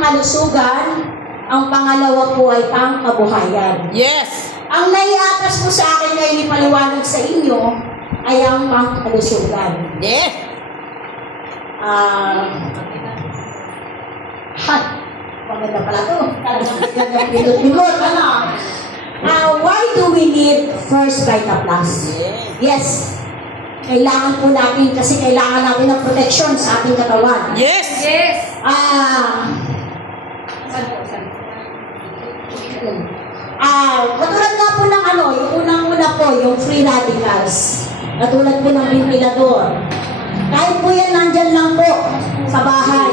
kalusugan, ang pangalawa po ay pangkabuhayan. Yes! Ang naiatas po sa akin ngayon ipaliwanag sa inyo ay ang pangkalusugan. Yes! Maganda pala ito. Pinut-pinut, ano? Why do we need First Vita Plus? Yes. Kailangan po natin kasi kailangan natin ng protection sa ating katawan. Yes! Yes. Katulad nga po ng yung unang-una po, yung free radicals. Katulad po ng ventilador. Kahit po yan, nandyan lang po sa bahay.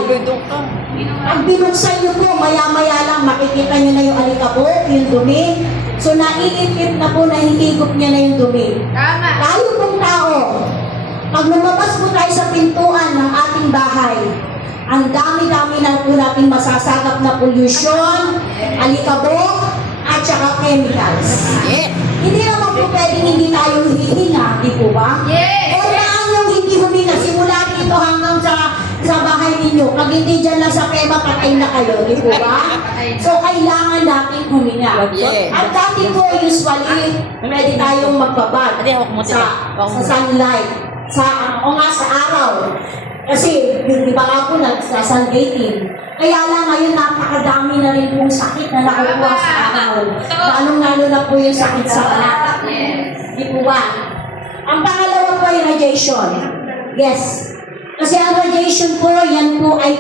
Pag binuksan nyo po, maya-maya lang, makikita nyo na yung alikabok, yung dumi. So, naiipit na po, nahihigop niya na yung dumi. Tama. Tayo pong tao, pag lumabas po tayo sa pintuan ng ating bahay, ang dami-dami na po natin masasagap na pollution, alikabok, at saka chemicals. Yes! Hindi naman po pwedeng hindi tayo hihinga, di po ba? Yes! O yung hindi huminga, simula dito hanggang sa bahay ninyo. Pag hindi dyan lang sa pema, patay na kayo, di po ba? So, kailangan natin huminga. Yeah. At dati po, usually, pwede tayong magbabad sa sunlight, sa araw. Kasi, di ba nga po, nagsasunbathing. Kaya lang ngayon, napakadami na rin pong sakit na nakukuha sa araw. Lalong-lalo na po yung sakit sa balat. Di po ba? Ang pangalawa po ay radiation. Yes. Kasi ang radiation po, yan po ay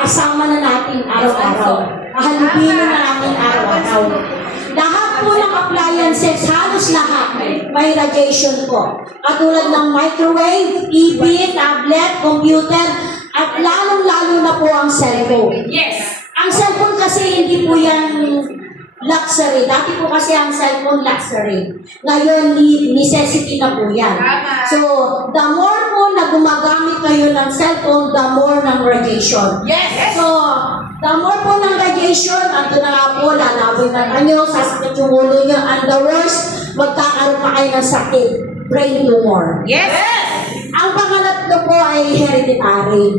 kasama na natin araw-araw. Kahalubin na natin araw-araw. Lahat po ng appliances, halos lahat, may radiation po. Katulad ng microwave, TV, tablet, computer, at lalong-lalo na po ang cellphone. Yes. Ang cellphone kasi hindi po yan luxury. Dati po kasi ang cellphone luxury. Ngayon, necessity na po yan. So, the more po na gumagamit kayo ng cellphone, the more ng radiation. Yes. So, the more po ng radiation, ando na nga po, lalaboy na kanyo, sasakit yung ulo nyo, and the worst, magkakaroon pa kayo ng sakit, brain tumor. Yes. Ang pangalatlo po ay hereditary.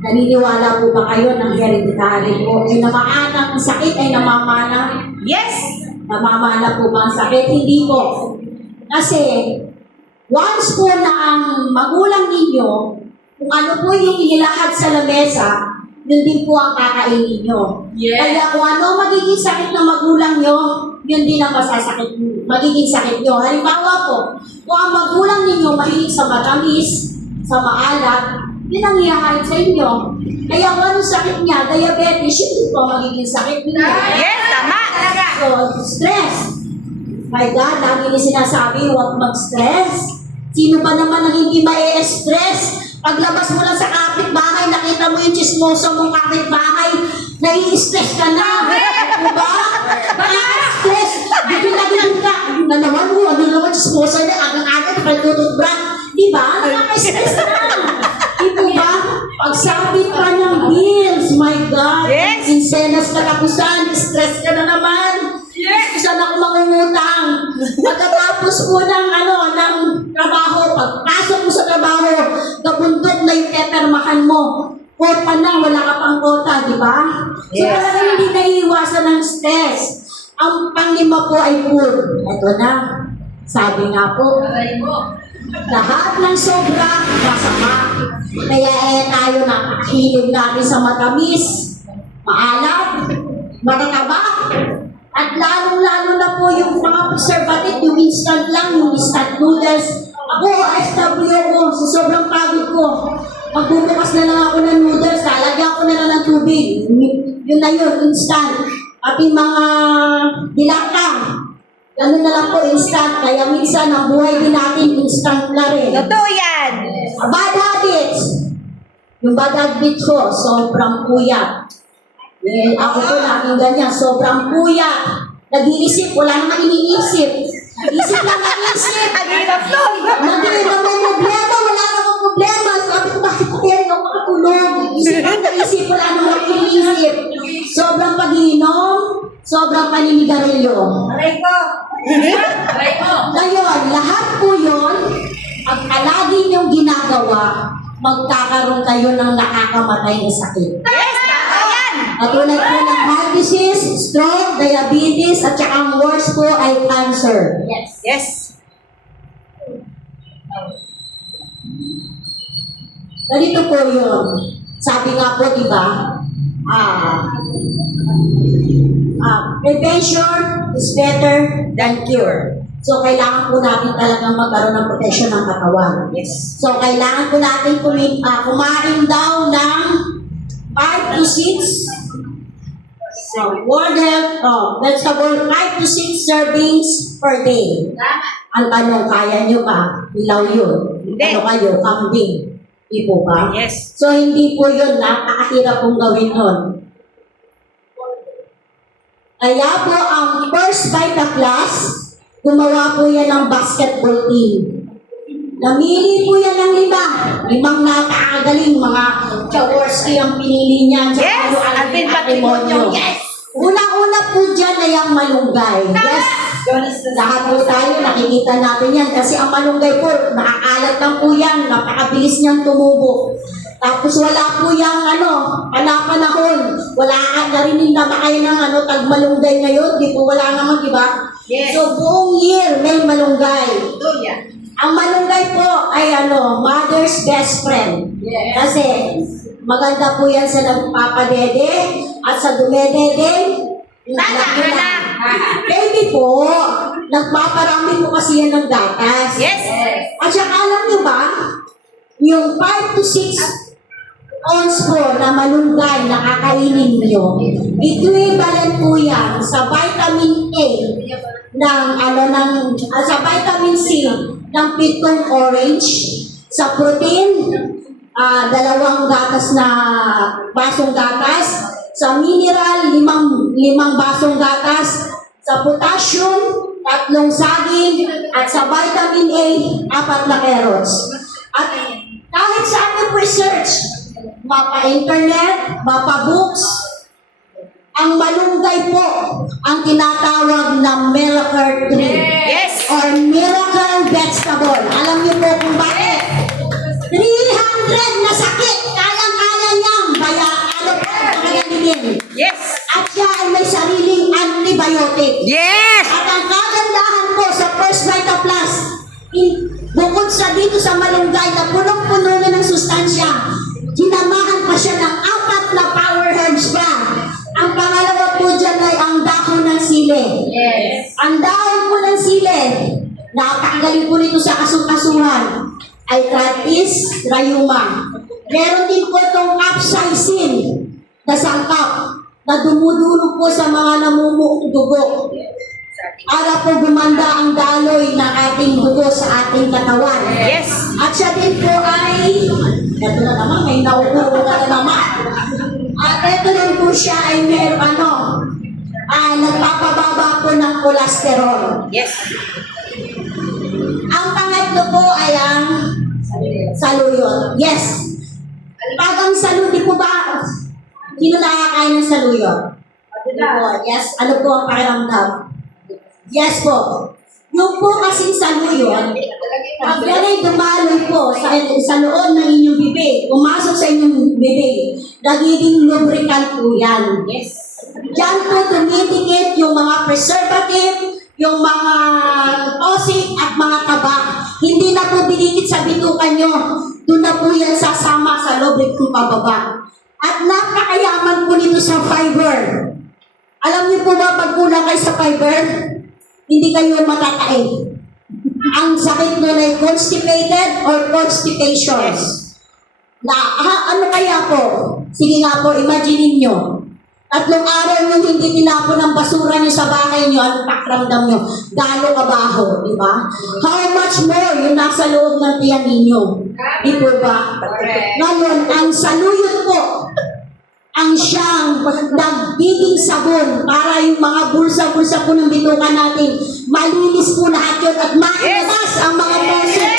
Naniniwala po ba kayo ng hereditary po? Ay namamana ang sakit, ay namamana? Yes. Namamana po ba ang sakit? Hindi po. Kasi, once po na ang magulang ninyo, kung ano po yung inilahad sa lamesa, yun din po ang kakainin nyo. Yes. Kaya kung ano magiging sakit ng magulang nyo, yun din ang magiging sakit nyo. Halimbawa po, kung ang magulang ninyo mahilig sa matamis, sa maalat, yun ang ihahain sa inyo. Kaya kung anong sakit niya, diabetes, yun po ang magiging sakit niya. Yes, tama. So, stress. My God, lagi niya sinasabi, huwag mag-stress. Sino ba naman ang hindi ma-stress? Paglabas mo lang sa kapitbahay, nakita mo yung chismoso mong kapitbahay, nai-stress ka na. Diba? Nai-stress. Bigla-bigla ka. Na naman mo, ano naman chismoso niya, agang-agang, pagtututbrat. Diba? Nakaka-stress na. Diba? Pagsabit ka ng bills, my God. Yes. Insenas katapusan, stress ka na naman. Yes. Isa na ako mangungutang. Pagkatapos po ng trabaho, pagpasok mo sa trabaho, kabundok na yung tetermahan mo. Kota na, wala ka pang kota, di ba? So, Yes. talagang hindi naiiwasan ng stress. Ang panglima po ay food. Ito na. Sabi nga po, lahat ng sobra, masama. Kaya tayo nakakahilig natin sa matamis, maalat, matataba, at lalong-lalo na po yung mga preservative, yung instant lang, yung instant noodles. Ako, SW ko, sa sobrang pagod ko. Magbubukas na lang ako ng noodles, lalagyan ko na lang ng tubig. Yun na yun, instant. At yung mga dilakang, ganun na lang po, instant. Kaya minsan, ang buhay din natin, instant na rin. Totoo yan. Bad habits. Yung bad habits ko, sobrang puyat. Ako po laging ganyan, sobrang puyat. Nag-iisip, wala naman iniisip. Isip lang ang isip. Ang hirap nun. Hindi naman problema, wala namang problema. Sabi ko, bakit ko kaya ako makatulog? Isip lang ang isip, wala namang iniisip. Sobrang pag-iinom, sobrang paninigarilyo. Aray ko. Aray ko. Ngayon, lahat po yun, pag palagi niyong ginagawa, magkakaroon kayo ng nakakamatay na sakit. Yes, tama. Katulad po ng heart disease, stroke, diabetes, at saka ang worst po ay cancer. Yes. Ganito po yun. Sabi nga po, di ba, prevention is better than cure. So, kailangan po natin talagang magkaroon ng protection ng katawan. Yes. So, kailangan po natin kumain daw ng 5 to 6 World Health, vegetable 5 to 6 servings per day. Ang tanong, kaya nyo ba? Ilaw yun. Hindi. Ano kayo? Kambing. Hindi po ba? Yes. So, hindi po yun. Napakahirap pong gawin nun. Kaya po, ang First Vita Class, gumawa po yan ng basketball team. Namili po yan ng 5. 5 nakakagaling mga Jaworski ang pinili niyan. Sa Yes! Alvin Patrimonio. Yes! Una-una po dyan ay ang malunggay. Yes! Lahat po tayo, nakikita natin yan. Kasi ang malunggay po, nakakalat lang po yan. Napakabilis niyang tumubo. Tapos wala po yung panahon. Wala ka narinig na ba kayo ng tagmalunggay ngayon? Di po wala naman, di ba? Yes. So buong year may malunggay. Ang malunggay po ay mother's best friend. Yes. Kasi maganda po yan sa nagpapadede at sa dumedede. Baby po, nagpaparami po kasi yan ng gatas. Yes. At saka alam niyo ba, yung 5 to 6 ounce po na malunggay na kakainin niyo, equivalent po yan sa vitamin A sa vitamin C ng 7 orange, sa protein, 2 basong gatas, sa mineral, 5 basong gatas, sa potassium, 3 saging, at sa vitamin A, 4 na carrots. At kahit sa ating research, mapa-internet, mapa-books, ang malunggay po ang tinatawag na miracle tree. Yes. Or miracle vegetable. Alam niyo po kung bakit? 300 na sakit, kayang-kaya niyang kakainin. Yes. At siya ay may sariling antibiotic. Yes. At ang kagandahan po sa First Vita Plus, bukod sa dito sa malunggay na punong-puno na ng sustansya, ginamahan pa siya ng 4 na power herbs pa. Ang pangalawa po dyan ay ang dahon ng sili. Yes. Ang dahon po ng sili, napakagaling po nito sa kasukasuhan, ay Tratis rayuma. Meron din po itong capsaicin na sangkap na dumudulog po sa mga namumuong dugo para po gumanda ang daloy ng ating dugo sa ating katawan. Yes. At siya din po ay, ito na naman, may nauuro na naman. At ito din po siya ay nagpapababa po ng kolesterol. Yes. Ang pangatlo po ay ang saluyot. Yes. Pag ang saluyot po ba, sino nakakain ng saluyot? Yes. Ano po ang pakiramdam? Yes po. Yung po kasing saluyot, pag yan ay dumaloy po sa loob ng inyong bibig, pumasok sa inyong bibig, nagiging lubricant po yan. Yes. Diyan po tumitikit yung mga preservative, yung mga toxic at mga taba. Hindi na po binikit sa bitukan nyo. Doon na po yan sasama sa lubricant pababa. At napakayaman po nito sa fiber. Alam niyo po ba pag kulang kayo sa fiber, hindi kayo matatae. Ang sakit nun ay constipated or constipation. Ano kaya po? Sige nga po, imagine nyo. 3 araw yung hindi tinapon ng basura nyo sa bahay nyo, ang pakiramdam nyo, gano'ng kabaho, di ba? How much more yung nasa loob ng tiyan ninyo? Di po ba? Ngayon, ang saluyot po, ang siyang nagiging sabon para yung mga bulsa-bulsa po ng bitukan natin, malinis po lahat yun at mailabas ang mga toxic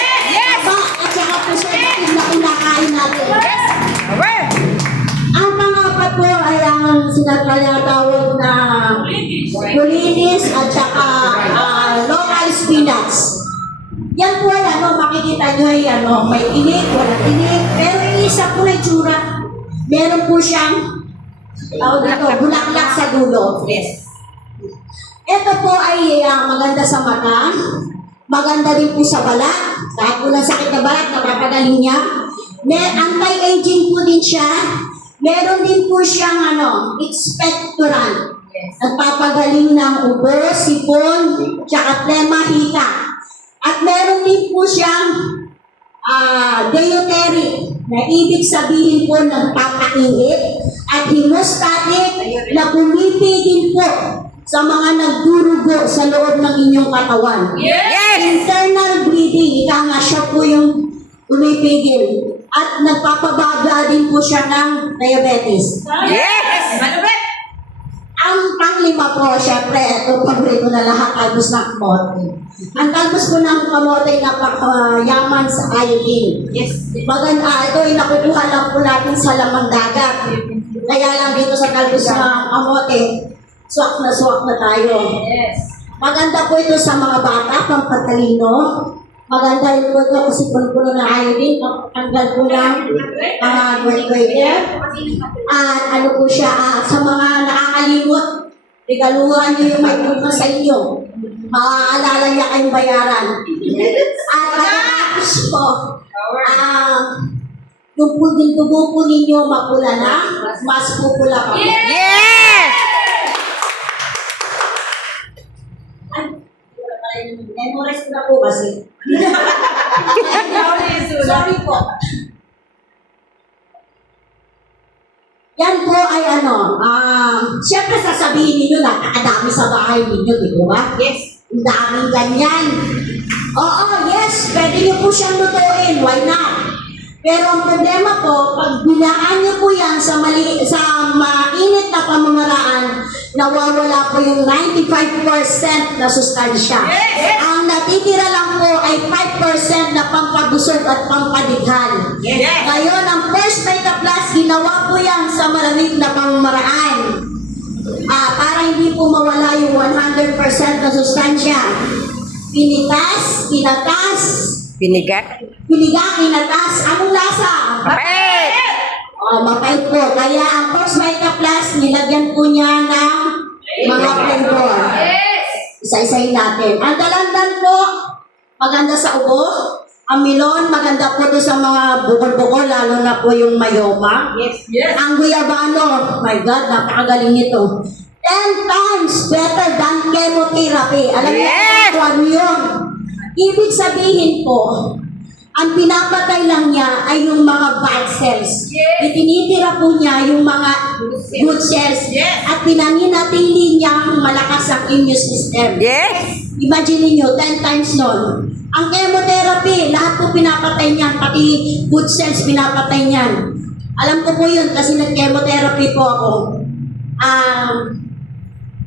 at saka preservative na kinakain natin. Ang pangapat po ay ang sinatawag na kulinis at saka local spinach. Yan po ay makikita nyo ay may inik, walang inik, pero yung isa po na itsura. Meron po siyang bulaklak sa dulo. Yes. Ito po ay maganda sa mata, maganda rin po sa balat, kahit po ng sakit na balat, napapagaling niya. May anti-aging po din siya. Meron din po siyang expectorant. Yes. Nagpapagaling ng ubo, sipon, tsaka plema, hika. At meron din po siyang deuteric, na ibig sabihin po ng papainit, at hemostatic na pumipigil po sa mga nagdurugo sa loob ng inyong katawan. Yes. Internal bleeding, ika nga siya po yung pumipigil. At nagpapabaga din po siya ng diabetes. Yes. Malupit. Ang panglima po, syempre, ito paborito na lahat, talbos ng kamote. Ang talbos po ng kamote ay napakayaman sa iodine. Yes. Maganda, ito ay nakukuha lang po natin sa lamang dagat. Kaya lang dito sa talbos ng kamote, swak na tayo. Yes. Maganda po ito sa mga bata, pampatalino. Maganda rin po ito kasi puno-puno na iodine, tanggal po ng grade. At ano po siya, sa mga nakakalimot, regaluhan niyo yung may punta sa inyo. Maaalala niya kayong bayaran. At pagkatapos po, yung puding dugo po ninyo mapula na, mas pupula pa po. Yes. Memorize ko na po kasi. Sorry po. Yan po ay siyempre sasabihin ninyo na nakadami sa bahay ninyo, di ba? Yes. Ang daming ganyan. Oo, yes, pwede niyo po siyang lutuin, why not? Pero ang problema po, pag binaan niyo po yan sa mainit na pamamaraan, nawawala po yung 95% na sustansya. Yes. Ang natitira lang po ay 5% na pampabusog at pampadikhan. Yes. Ngayon, ang First Vita Plus, ginawa po yan sa malamig na pamamaraan. Para hindi po mawala yung 100% na sustansya. Pinitas, kinatas, Piniga. kinatas. Anong lasa? Mapait! Mapait po. Kaya ang First Vita Plus, nilagyan po niya ng mga flavor. Yes. Isa-isayin natin. Ang dalandan po, maganda sa ubo. Ang milon, maganda po to sa mga bukol-bukol, lalo na po yung mayoma. Yes. Yes. Ang guyabano, my God, napakagaling nito. 10 times better than chemotherapy. Alam niyo Yes! kung ano yun? Ibig sabihin po, ang pinapatay lang niya ay yung mga bad cells. Yes. Itinitira po niya yung mga good cells. Yes. At pinanginatili niya ang malakas ang immune system. Yes! Imagine niyo 10 times nun. Ang chemotherapy, lahat po pinapatay niyan, pati good cells pinapatay niyan. Alam ko po yun kasi nag-chemotherapy po ako.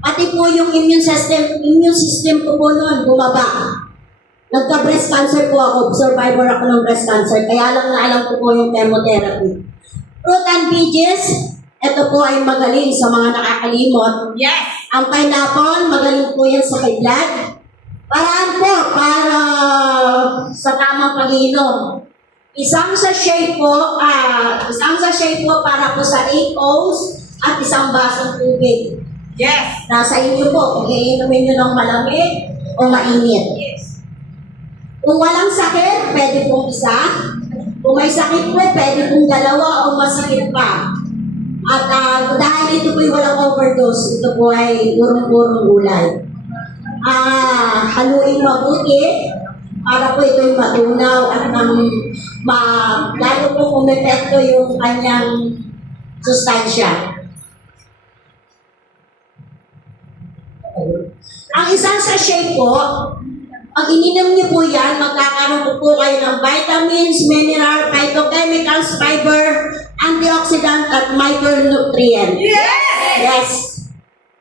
Pati po yung immune system ko po noon, bumaba. Nagka-breast cancer po ako, survivor ako ng breast cancer, kaya lang na alam ko po yung chemotherapy. Fruit and veggies, ito po ay magaling sa mga nakakalimot. Yes. Ang pineapple, magaling po yan sa high blood. Paraan po para sa tamang pag-iinom. Isang sachet po para po sa 8 ounce at isang basong tubig. Yes. Nasa inyo po kung iinumin nyo ng malamig o mainit. Yes. Kung walang sakit, pwede pong isa. Kung may sakit po, pwede pong dalawa o masikip pa. At dahil ito po walang overdose, ito po ay urong-urong gulay. Haluin mabuti para po ito'y matunaw at lalo po kumepekto yung kanyang sustansya. Ang isang sachet po, pag ininom niyo po yan, magkakaroon po kayo ng vitamins, mineral, phytochemicals, fiber, antioxidant, at micronutrient. Yes!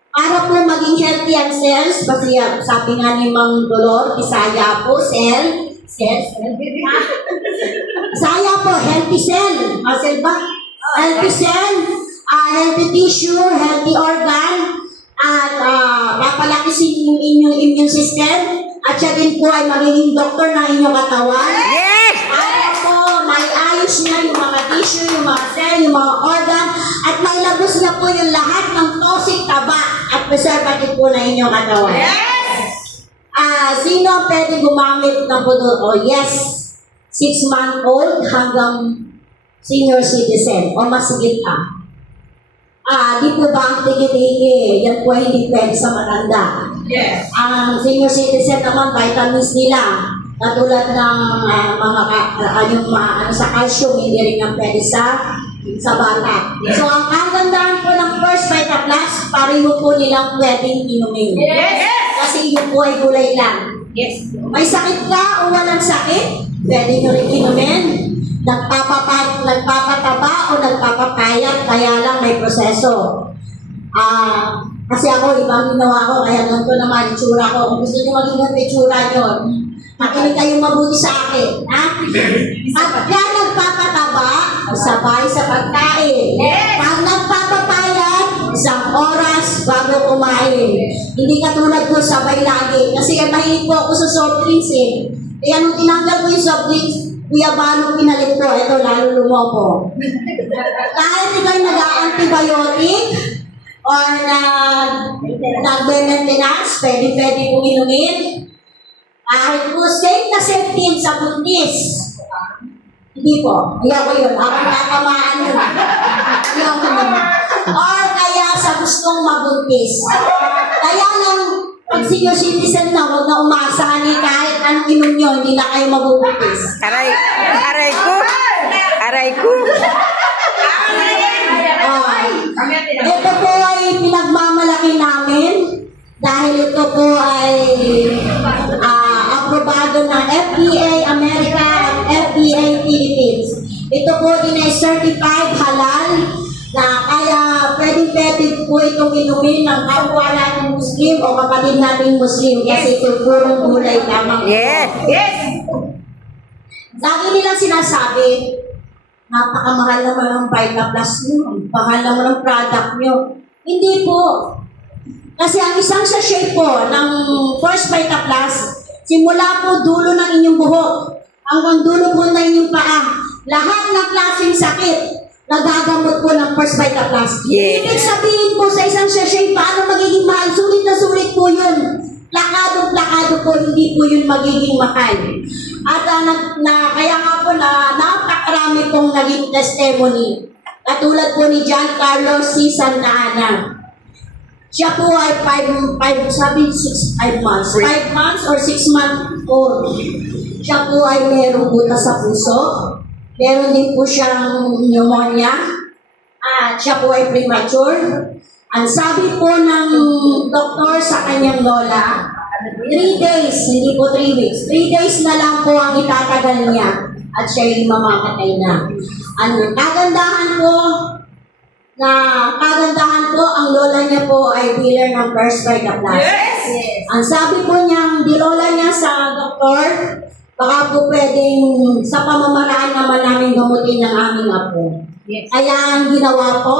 Para po maging healthy ang cells, kasi sabi nga ni Ma'am Dolor, Isaya po, Isaya po, healthy cell. Muscle ba? Healthy cell, healthy tissue, healthy organ, at papalakisin yung inyong immune system, at siya din po ay magiging doktor ng inyong katawan. Yes! Para po, may ayos niya yung mga tissue, yung mga cell, yung mga organ, at mailabos niya po yung lahat ng toxic, taba, at preservative po na inyong katawan. Yes! Sino ang pwede gumamit ng produkto? Yes, 6-month-old hanggang senior citizen o mas higit pa. Di po ba ang tigi-tigi? Yan po ay hindi pwede sa matanda. Yes! Ang senior citizen naman, vitamins nila, katulad ng sa calcium, hindi rin yan pwede sa bata. So, ang kagandahan po ng First Vita Plus, pareho po nilang pwedeng inumin. Yes! Kasi yun po ay gulay lang. Yes! May sakit ka o walang sakit, pwede nyo rin inumin. Nagpapataba o nagpapapayat, kaya lang may proseso. Kasi ako, ibang ginawa ko, kaya ganito naman itsura ko. Kung gusto nyo maging ganito itsura nyo, makinig kayong mabuti sa akin. Ha? Pagka nagpapataba, sabay sa pagkain. Yes! Pag nagpapapayat, isang oras bago kumain. Hindi katulad ko sabay lagi. Kasi mahilig po ako sa soft drinks eh. Kaya nung tinanggal ko yung soft drinks, Kuya Bano pinalit ko, ito lalo lumoko. Kahit ikaw'y nag-antibiotic or nagbe-maintenance, pwede kong inumin. Kahit po safe na safe din sa buntis. Hindi po. Ayaw ko yun. Ako natamaan yun. Ayaw ko naman. Or kaya sa gustong mabuntis. Kaya lang, pag senior citizen na, huwag na umasa ni kahit anong inom nyo, hindi na kayo mabubuntis. Aray ko. Aray ko. Ito po ay pinagmamalaki namin dahil ito po ay aprobado ng FDA America at FDA Philippines. Ito po din ay certified halal na kaya pwede po itong inumin ng kapwa natin Muslim o kapatid natin Muslim kasi ito purong gulay lamang. Yes. Yes! Lagi nilang sinasabi, napakamahal naman ang Vita Plus nyo, mahal naman ang product nyo. Hindi po. Kasi ang isang sachet po ng First Vita Plus, simula po dulo ng inyong buhok, hanggang dulo po ng inyong paa, lahat ng klaseng sakit, nagagamot po ng First Vita Plus. Yeah. Ibig sabihin po sa isang sachet, paano magiging mahal? Sulit na sulit po yun. Plakado po, hindi po yun magiging mahal. At kaya nga po na napakarami pong naging testimony. Katulad po ni John Carlos C. Santa Ana. Siya po ay 5 months. 5 months or 6 months old. Siya po ay merong butas sa puso. Meron din po siyang pneumonia. At siya po ay premature. Ang sabi po ng doktor sa kanyang lola, 3 days, hindi po 3 weeks. 3 days na lang po ang itatagal niya at siya ay mamamatay na. Ang kagandahan po, ang lola niya po ay dealer ng First Vita Plus. Yes! Ang sabi po niya, di lola niya sa doktor, baka po pwedeng sa pamamaraan naman namin gamutin ng aming apo. Yes. Kaya ang ginawa po,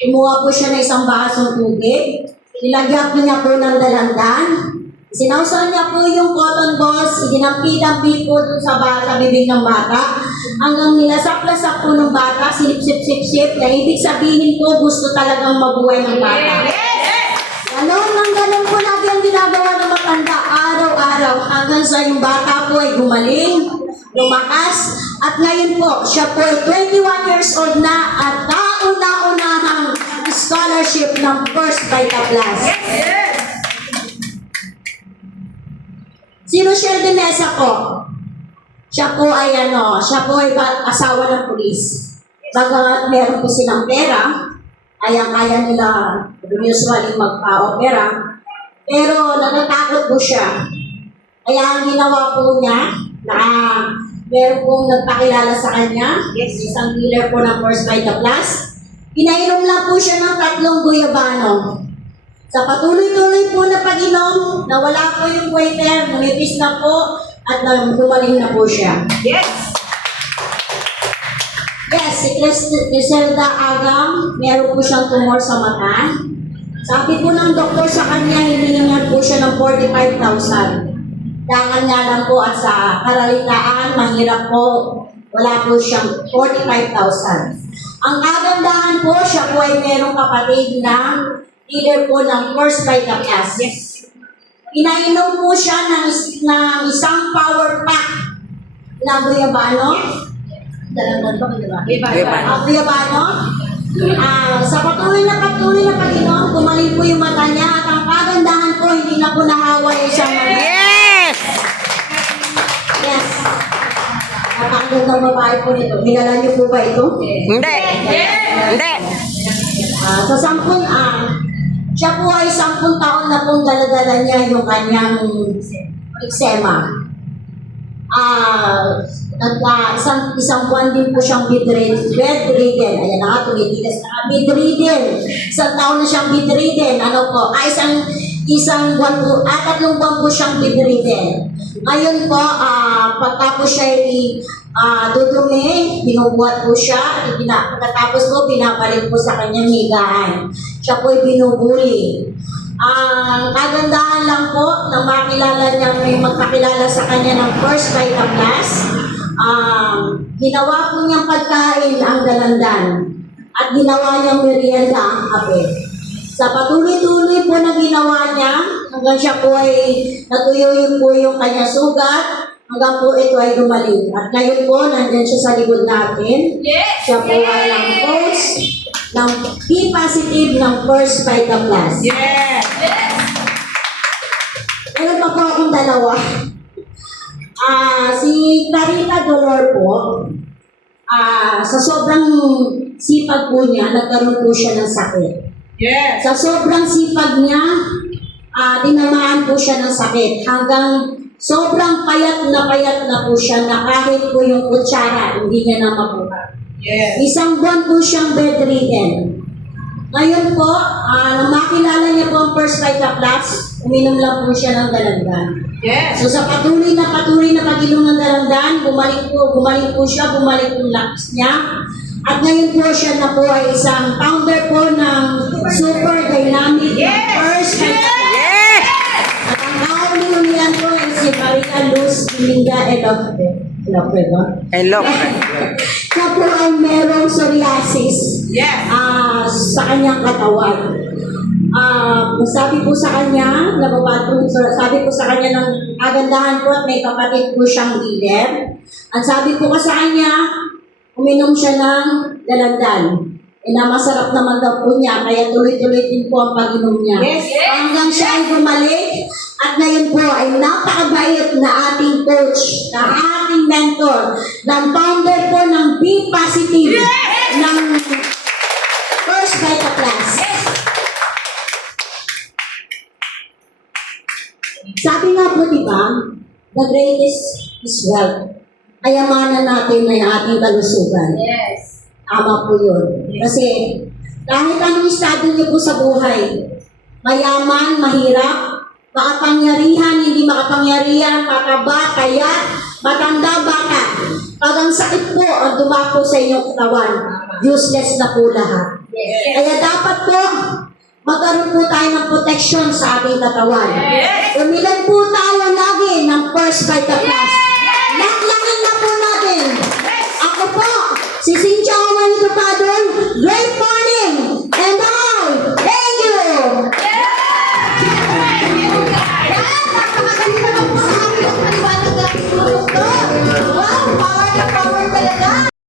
kumuha po siya ng isang basong tubig, nilagyan po niya po ng dalandan, sinausaw niya po yung cotton balls, idinampi-dampi po dun sa bibig ng bata, hanggang nilasak-lasak po ng bata, sinip-sip-sip-sip, na ibig sabihin po gusto talagang mabuhay ng bata. Ganon po natin ang ginagawa ng matanda araw-araw hanggang sa yung bata po ay gumaling, lumakas, at ngayon po, siya po ay 21 years old na at kauna-unahang scholarship ng First Vita Plus. Sino Shirley Mesa po? Siya po ay asawa ng pulis. Bagamat meron po silang pera, kaya nila usually magpa-opera, pero natatakot po siya. Kaya ang ginawa po niya, meron pong nagpakilala sa kanya, isang dealer po ng First Vita Plus, pinainom lang po siya ng 3 guyabano. Sa patuloy-tuloy po na pag-inom, nawala po yung waiter, lumipis na po, at gumaling na po siya. Yes! Yes, si Criselda Agam, meron po siyang tumor sa mata. Sabi po ng doktor sa kanya, hiningan po siya ng 45,000. Dangan nga lang po at sa karalitaan, mahirap po wala po siyang 45,000. Ang kagandahan po, siya po ay merong kapatid ng leader po ng First by the Class. Inainom po siya ng isang power pack na Guyabano. Dalaman pa, Guyabano. Guyabano. Sa patuloy na pag-inom, gumaling po yung mata niya at ang kagandahan po, hindi na po nahaway siyang mga. Yes! Yes. Napakagandang babae po nito. Nilala niyo po ba ito? Hindi. Hindi. Sa 10 siya po ay 10 taon na pong daladala niya yung kanyang eczema. Isang buwan din po siyang bedridden. Ayan na nga, tumitigas na. Bedridden. Isang taon na siyang bedridden. Isang buwan po, 3 buwan po siyang bedridden. Ngayon po, pagkatapos siya dudumi, binubuhat po siya, pagkatapos po, binabalik po sa kanyang higaan. Siya po ay binubuli. Ang kagandahan lang po na makilala niya, may magpakilala sa kanya ng First by the Class. Ginawa po niyang pagkain ang dalandan at ginawa niyang merienda ang kape. Sa patuloy-tuloy po na ginawa niya, hanggang siya po ay natuyo po yung kanyang sugat, hanggang po ito ay gumaling. At ngayon po, nandyan siya sa likod natin. Siya po ay ang host ng B positive ng First by the Class. Meron pa po akong dalawa. Si Clarita Dolor po, sa sobrang sipag po niya, nagkaroon po siya ng sakit. Sa sobrang sipag niya, tinamaan po siya ng sakit. Hanggang sobrang payat na po siya na kahit po yung kutsara, hindi niya na makuha. Isang buwan po siyang bedridden. Ngayon po, nang makilala niya po ang First by the Class, uminom lang po siya ng dalandan. So sa patuloy na pag-inom ng dalandan, bumalik po siya, bumalik yung lakas niya. At ngayon po siya na po ay isang founder po ng Super Dynamic First by the Class. At ang kaulino niya po ay si Maria Luz Dominga Elofre. Hello. Siya po ay merong psoriasis sa kanyang katawan. Sabi po sa kanya, sabi po sa kanya ng kagandahan po at may kapatid po siyang leader. At sabi po sa kanya, uminom siya ng dalandan. Na masarap naman daw po niya, kaya tuloy-tuloy din po ang pag-inom niya. Hanggang siya ay bumalik, at ngayon po ay napakabait na ating coach, na ating mentor, ng founder po ng B Positive, ng First by the Class. Sabi nga po, diba, the greatest is wealth. Kayamanan natin ay ating kalusugan. Tama po yun. Kasi kahit anong estado niyo po sa buhay, mayaman, mahirap, makapangyarihan, hindi makapangyarihan, mataba, kaya, matanda, bata. Pag ang sakit po ang dumako sa inyong katawan, useless na po lahat. Kaya dapat po, magkaroon po tayo ng protection sa ating katawan. Umilan po tayo lagi ng First by the Class. Laklakin na po natin. Ako po, si Cynthia Omanito Padon, great